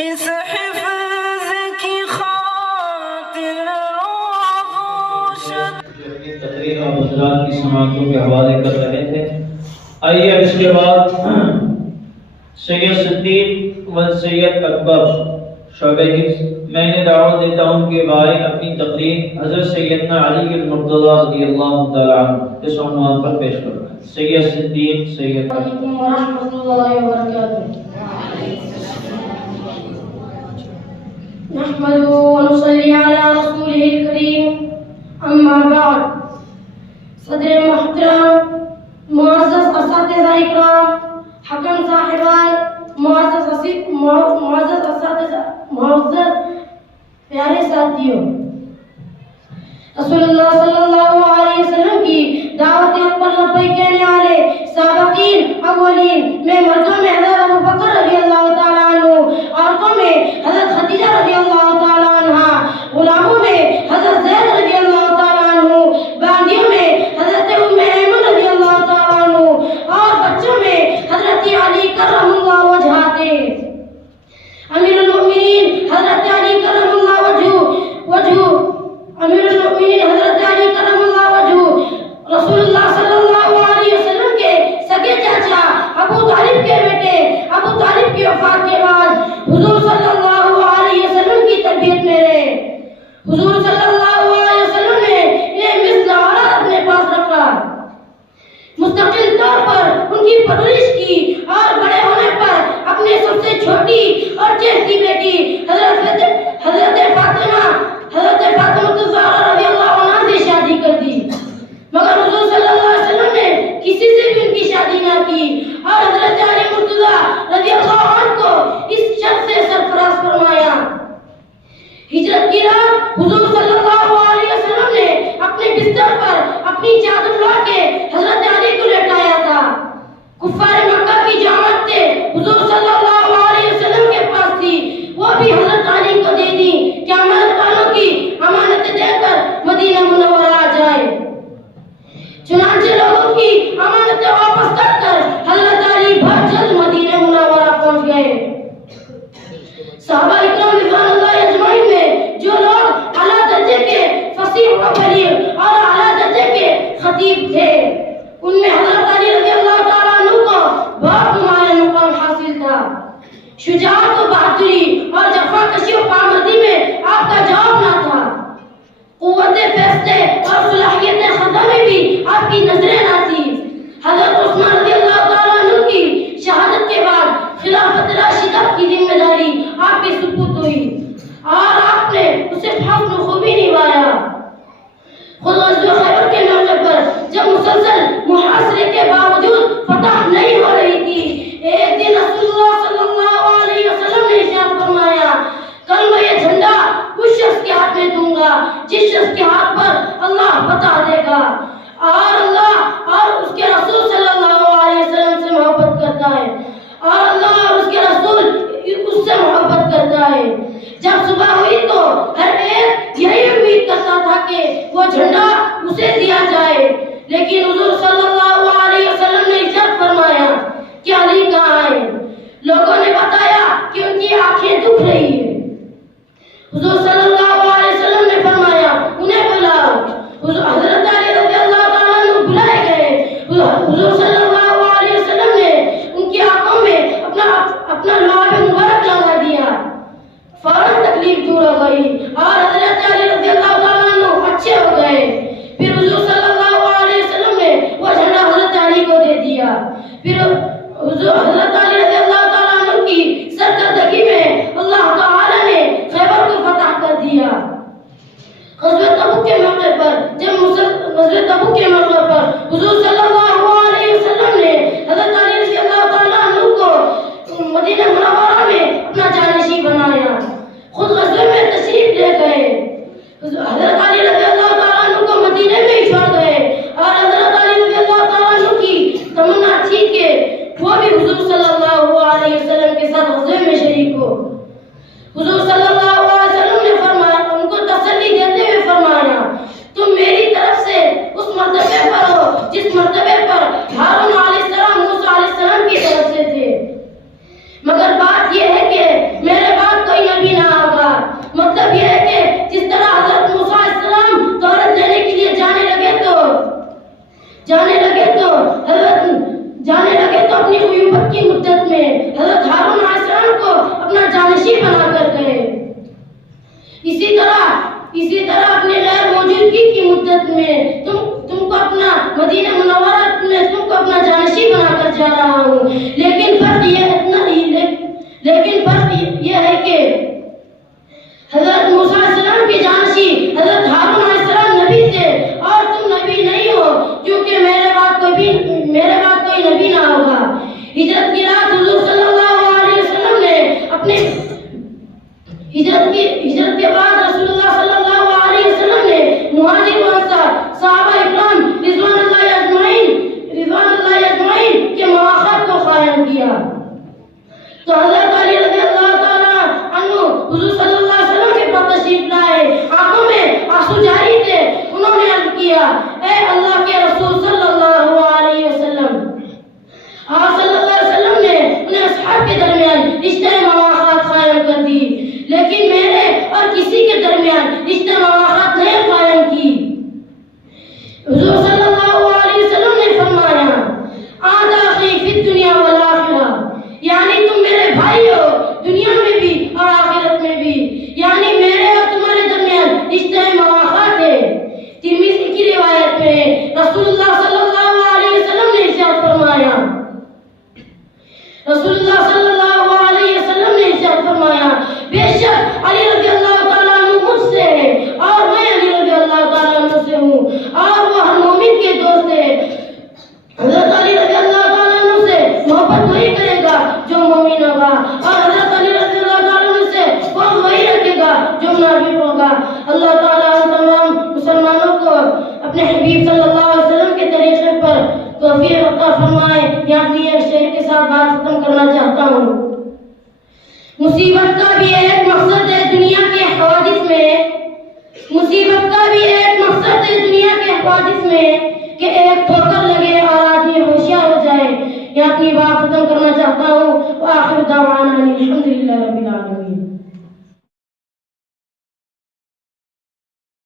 اس حفظ کی خاطر آغوش تقریر اور حضرات کی سماعتوں کے حوالے کر رہے تھے. آئیے اس کے بعد سید صدیق و سید اکبر شعبہ حفظ میں نے دعوت دیتا ہوں کہ بھائی اپنی تقریر حضرت سیدنا علی المرتضیٰ رضی اللہ تعالی عنہ اس عنوان پر پیش کرنا ہے. سید صدیق سید علیکم ورحمۃ اللہ وبرکاتہ. نحمده ونصلي على رسوله الكريم اما بعد. صدر محترم، معزز اساتذہ اکرام، حکم صاحبان، معزز پیارے ساتھیوں، رسول اللہ صلی اللہ علیہ وسلم کی دعوت حق پر لبیک کہنے والے سابقین اولین میں مردوں میں حضرت ابو بکر رضی اللہ تعالیٰ عنہ، عورتوں میں حضرت خدیجہ رضی اللہ تعالیٰ عنہ، غلاموں میں حضرت زید رضی اللہ تعالیٰ عنہ، باندیوں میں حضرت ام ایمن رضی اللہ تعالیٰ عنہ، اور بچوں میں حضرت علی کرم اللہ وجہہ تھے. امیر المؤمنین حضرت علی کرم اللہ وجہ امیر المؤمنین حضرت علی کرم اللہ وجہ رسول اللہ صلی اللہ علیہ وسلم کے سگے چاچا ابو طالب کے بیٹے. ابو طالب کی وفات کے بعد حضور صلی اللہ علیہ وسلم کی تربیت میں رہے. حضور صلی اللہ علیہ وسلم نے انہیں مثل اولاد اپنے پاس رکھا، مستقل طور پر ان کی پرورش کی، اور بڑے ہونے پر اپنے سب سے چھوٹی اور چہتی بیٹی حضرت فاطمہ الزہرا رضی اللہ عنہا سے شادی کر دی. مگر حضور صلی اللہ علیہ وسلم نے کسی سے بھی ان کی شادی نہ کی، اور حضرت علی مرتضیٰ رضی اللہ عنہ کو اس شرط سے سرفراز فرمایا. ہجرت کی رات حضور صلی اللہ علیہ وسلم نے اپنے بستر پر اپنی چادر اڑا کے حضرت علی کو لٹایا تھا. کفار مکہ کی جو امانتیں حضور صلی اللہ علیہ وسلم کے پاس تھی وہ بھی حضرت علی کو دے دی کہ امانت والوں کی امانتیں دے کر مدینہ منورہ آ جائے. چنانچہ لوگوں کی امانتیں واپس کر کر حضرت علی بہت جلد مدینہ منورہ پہنچ گئے. صحابہ اکرام رضوان اللہ اجمعین میں جو لوگ اعلیٰ درجے کے فصیح و بلیغ اور اعلیٰ درجے کے خطیب تھے، ان میں حضرت علی رضی اللہ تعالیٰ عنہ کو بہت نمایاں مقام حاصل تھا. شجاعت و بہادری اور جفا کشی و پامردی میں آپ کا جواب نہ تھا. قوت فیصلے اور صلاحیت خطہ میں بھی آپ کی نظریں نہ تھی. حضرت عثمان رضی اللہ تعالیٰ عنہ کی شہادت کے بعد خلافت راشدہ کی ذمہ داری آپ کے سپرد ہوئی، اور آپ نے اسے بحسن خوبی نبھایا. خود غزوہ خیبر کے موقع پر جب مسلسل محاصرے کے باوجود فتح نہیں ہو رہی تھی، ایک دن رسول اللہ صلی اللہ علیہ وسلم نے ارشاد فرمایا، کل میں یہ جھنڈا اس شخص کے ہاتھ میں دوں گا جس شخص کے ہاتھ پر اللہ فتح دے گا، اور اللہ اور اس کے رسول صلی اللہ علیہ وسلم سے محبت کرتا ہے، اور اللہ اور اس کے رسول اس سے محبت کرتا ہے. جب صبح ہوئی تو ہر ایک یہی امید کرتا تھا کہ وہ جھنڈا اسے دیا جائے، لیکن حضور صلی اللہ علیہ وسلم نے ارشاد فرمایا کہ علی کہاں ہے؟ لوگوں نے بتایا کہ ان کی آنکھیں دکھ رہی ہیں. حضور صلی اللہ علیہ وسلم نے فرمایا انہیں بلاؤ. حضرت علی رضی اللہ تعالیٰ عنہ بلائے گئے. حضور صلی اللہ علیہ وسلم نے ان کی آنکھوں میں اپنا لعاب مبارک لگا دیا. فوراً تکلیف دور ہو گئی اور حضرت علی رضی اللہ تعالیٰ عنہ اچھے ہو گئے. پھر حضور صلی اللہ علیہ وسلم نے وہ جھنڈا حضرت علی کو دے دیا. پھر حضرت علی رضی اللہ تعالیٰ عنہ کی سرکردگی میں اللہ تعالیٰ نے خیبر کو فتح کر دیا. غزوہ تبوک کے موقع پر حضور صلی اللہ علیہ وسلم نے حضرت علی رضی اللہ تعالیٰ عنہ کو مدینہ منورہ میں اپنا جانشین بنایا. خود غزوے میں تشریف لے گئے. اسی طرح اپنی غیر موجودگی کی مدت میں تم کو اپنا مدینہ منورہ میں تم کو اپنا جانشین بنا کر جا رہا ہوں، لیکن فرق یہ ہے کہ حضرت موسیٰ علیہ السلام کے جانشین حضرت ہارون علیہ السلام نبی تھے اور تم نبی نہیں ہو، کیونکہ میرے بعد کوئی نبی نہ ہوگا۔ ہجرت کی رات حضور صلی اللہ علیہ وسلم نے اپنے ہجرت کے بعد رسول اللہ صلی اللہ علیہ وسلم نے مہاجر و انصار صحابہ اکرام رضوان اللہ اجمعین کے مواقع کو قائم کیا۔ تو حضرت علی رضی اللہ تعالیٰ عنہ حضور صلی اللہ علیہ وسلم کے پاس تشریف لائے، آنکھوں میں آنسو جاری تھے۔ انہوں نے عرض کیا، اے اللہ کے رسول صلی اللہ علیہ وسلم۔ آپ صلی اللہ علیہ وسلم نے انہیں اصحاب کے درمیان رشتہ مواقعات قائم کر دی، لیکن میرے اور کسی کے درمیان رشتہ مواقعات نہیں قائم کی۔ حضور صلی اللہ علیہ وسلم نے فرمایا، آنت اخی فی الدنیا والآخرہ، یعنی تم میرے بھائی ہو دنیا میں بھی اور آخرت میں بھی، یعنی میرے اور تمہارے درمیان رشتہ مواقعات ہے۔ ترمذی کی روایت میں رسول اللہ صلی اللہ علیہ وسلم نے ارشاد فرمایا، بے شک علی رضی اللہ تعالیٰ عنہ مجھ سے ہے اور میں علی رضی اللہ تعالیٰ عنہ سے ہوں، اور وہ ہر مومن کے دوست ہے۔ حضرت علی رضی اللہ تعالیٰ عنہ سے محبت وہی کرے گا جو مومن ہوگا، اور حضرت علی رضی اللہ تعالیٰ عنہ سے بغض وہی رکھے گا جو منافق ہوگا۔ اللہ تعالیٰ ہم تمام مسلمانوں کو اپنے حبیب صلی اللہ علیہ وسلم کے طریقے پر توفیق عطا فرمائے۔ یہاں اپنی ایک شعر کے ساتھ بات ختم کرنا چاہتا ہوں۔ مصیبت کا بھی ایک مقصد ہے دنیا کے حوادث میں، مصیبت کا بھی ایک مقصد ہے دنیا کے حوادث میں کہ ایک ٹھوکر لگے اور آدمی ہوشیار ہو جائے۔ یہاں اپنی بات ختم کرنا چاہتا ہوں۔ وآخر دعوانا الحمدللہ رب العالمین۔